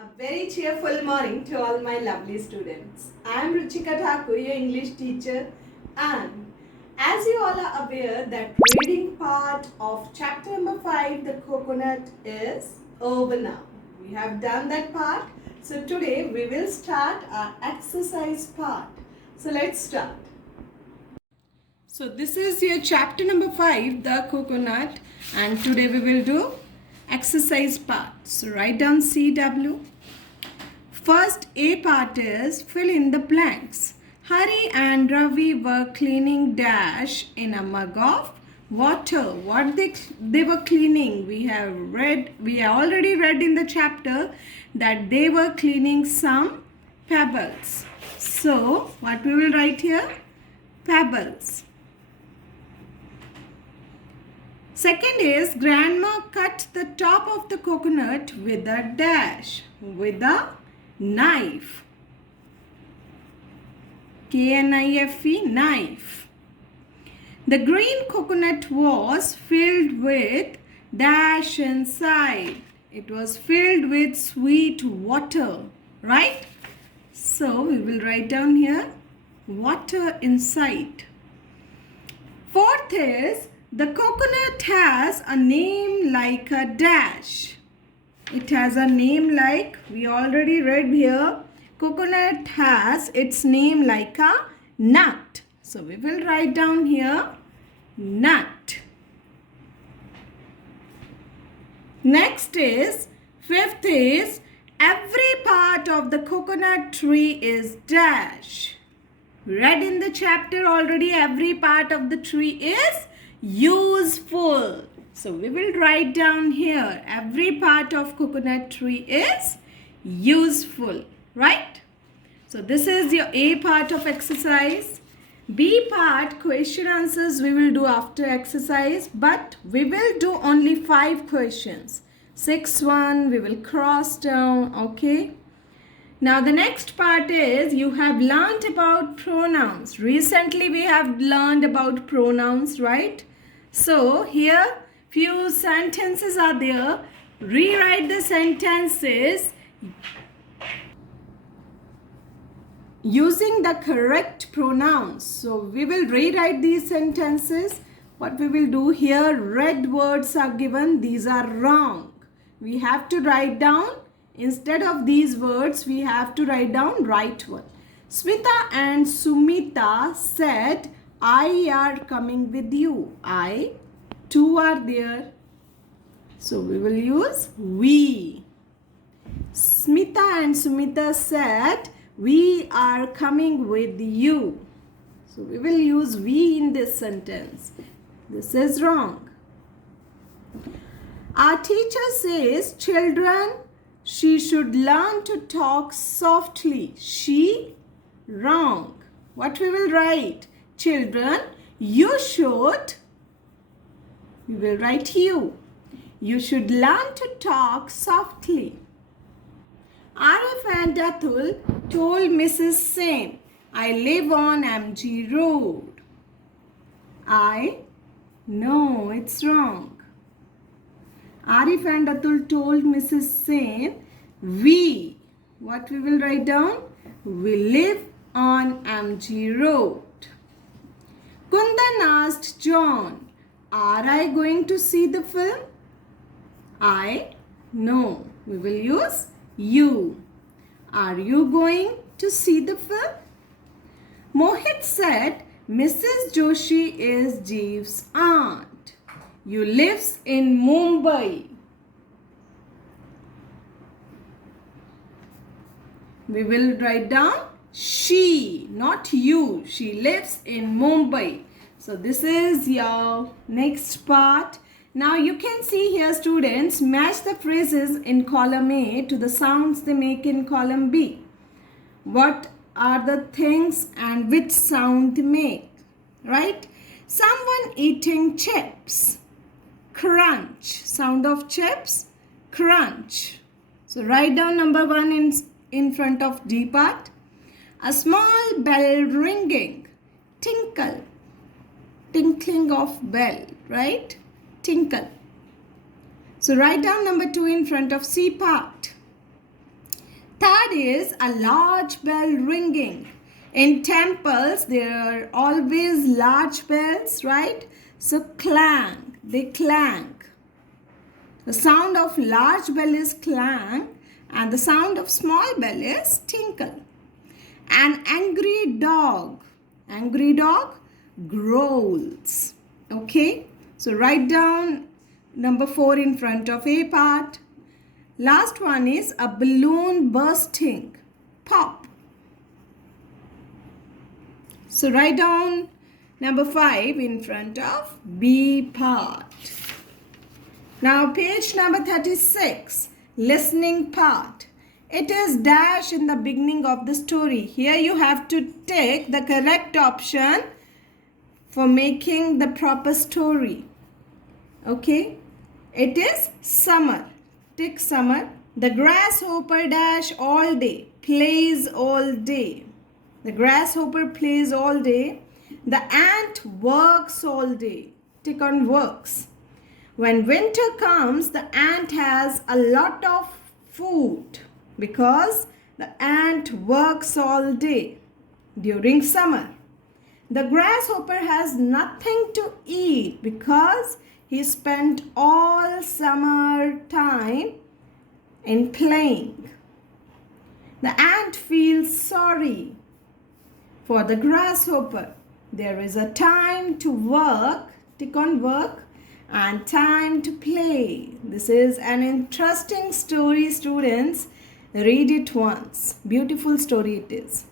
A very cheerful morning to all my lovely students. I am Ruchika Thakur, your English teacher, and as you all are aware that reading part of chapter number 5, the coconut, is over now. We have done that part. So today we will start our exercise part. So let's start. So this is your chapter number 5, the coconut, and today we will do exercise part. So write down CW. First A part is fill in the blanks. Hari and Ravi were cleaning dash in a mug of water. What they were cleaning? We already read in the chapter that they were cleaning some pebbles. So what we will write here? Pebbles. Second is grandma cut the top of the coconut with a dash, with a knife. K-N-I-F-E, knife. The green coconut was filled with dash inside. It was filled with sweet water, right? So we will write down here water inside. Fourth is the coconut has a name like a dash. It has a name like, we already read here, coconut has its name like a nut. So we will write down here nut. Next is, fifth is, every part of the coconut tree is dash. Read in the chapter already, every part of the tree is useful. So we will write down here, every part of coconut tree is useful, right? So this is your A part of exercise. B part, question answers we will do after exercise, but we will do only 5 questions. 6th one we will cross down, okay? Now the next part is, you have learned about pronouns. Recently we have learned about pronouns, right? So here few sentences are there. Rewrite the sentences using the correct pronouns. So we will rewrite these sentences. What we will do here, red words are given. These are wrong. We have to write down, instead of these words, we have to write down right one. Smita and Sumita said, I are coming with you. I, two are there. So we will use we. Smita and Sumita said, we are coming with you. So we will use we in this sentence. This is wrong. Our teacher says, children, she should learn to talk softly. She, wrong. What we will write? Children, you should, we will write you. You should learn to talk softly. Arif and Atul told Mrs. Sen, I live on MG Road. No, it's wrong. Arif and Atul told Mrs. Sen, we, what we will write down? We live on MG Road. Kundan asked John, are I going to see the film? No. We will use you. Are you going to see the film? Mohit said, Mrs. Joshi is Jeev's aunt. You lives in Mumbai. We will write down she, not you. She lives in Mumbai. So this is your next part. Now you can see here, students, match the phrases in column A to the sounds they make in column B. What are the things and which sound they make, right? Someone eating chips. Crunch. Sound of chips. Crunch. So write down number 1 in front of D part. A small bell ringing. Tinkle. Tinkling of bell, right? Tinkle. So write down number 2 in front of C part. word is a large bell ringing. In temples, there are always large bells, right? So clang, they clang. The sound of large bell is clang and the sound of small bell is tinkle. An angry dog growls. Okay, so write down number 4 in front of A part. Last one is a balloon bursting. Pop. So write down number 5 in front of B part. Now page number 36, listening part. It is dash in the beginning of the story. Here you have to take the correct option for making the proper story. Okay, it is summer. Tick summer. The grasshopper dash all day, plays all day. The grasshopper plays all day. The ant works all day. Tick on works. When winter comes, the ant has a lot of food because the ant works all day during summer. The grasshopper has nothing to eat because he spent all summer time in playing. The ant feels sorry for the grasshopper. There is a time to work, tick on work, and time to play. This is an interesting story, students. Read it once. Beautiful story it is.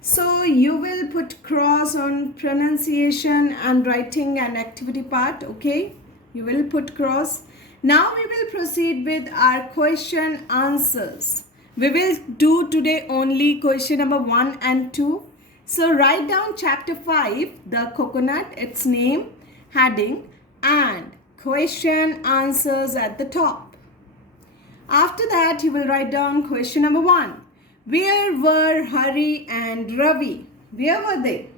So you will put cross on pronunciation and writing and activity part, okay? You will put cross. Now we will proceed with our question answers. We will do today only question number 1 and 2. So write down chapter 5, the coconut, its name, heading, and question answers at the top. After that, you will write down question number 1. Where were Hari and Ravi? Where were they?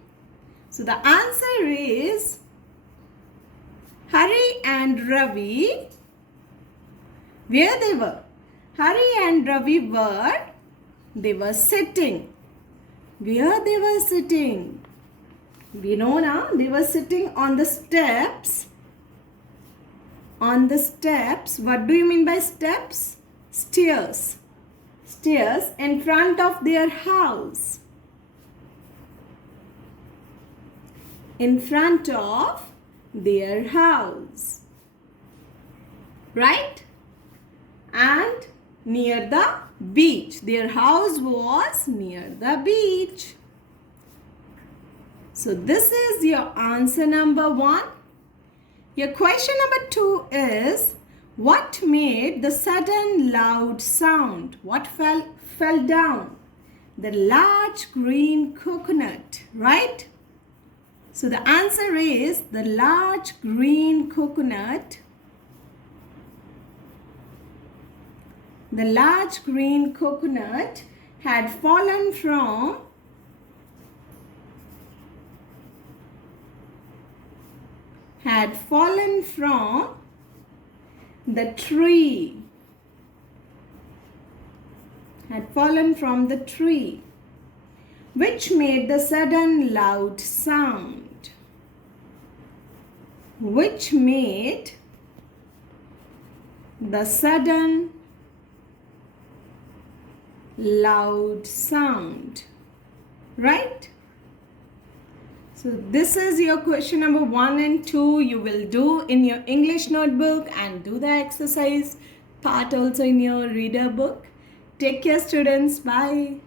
So the answer is Hari and Ravi. Where they were? Hari and Ravi were sitting. Where they were sitting? We know now, they were sitting on the steps. On the steps. What do you mean by steps? Stairs. Stairs in front of their house. In front of their house. Right? And near the beach. Their house was near the beach. So this is your answer number 1. Your question number 2 is, what made the sudden loud sound? What fell down? The large green coconut, right? So the answer is the large green coconut. The large green coconut had fallen from the tree. Had fallen from the tree, which made the sudden loud sound. Which made the sudden loud sound. Right? So this is your question number 1 and 2. You will do in your English notebook and do the exercise part also in your reader book. Take care, students. Bye.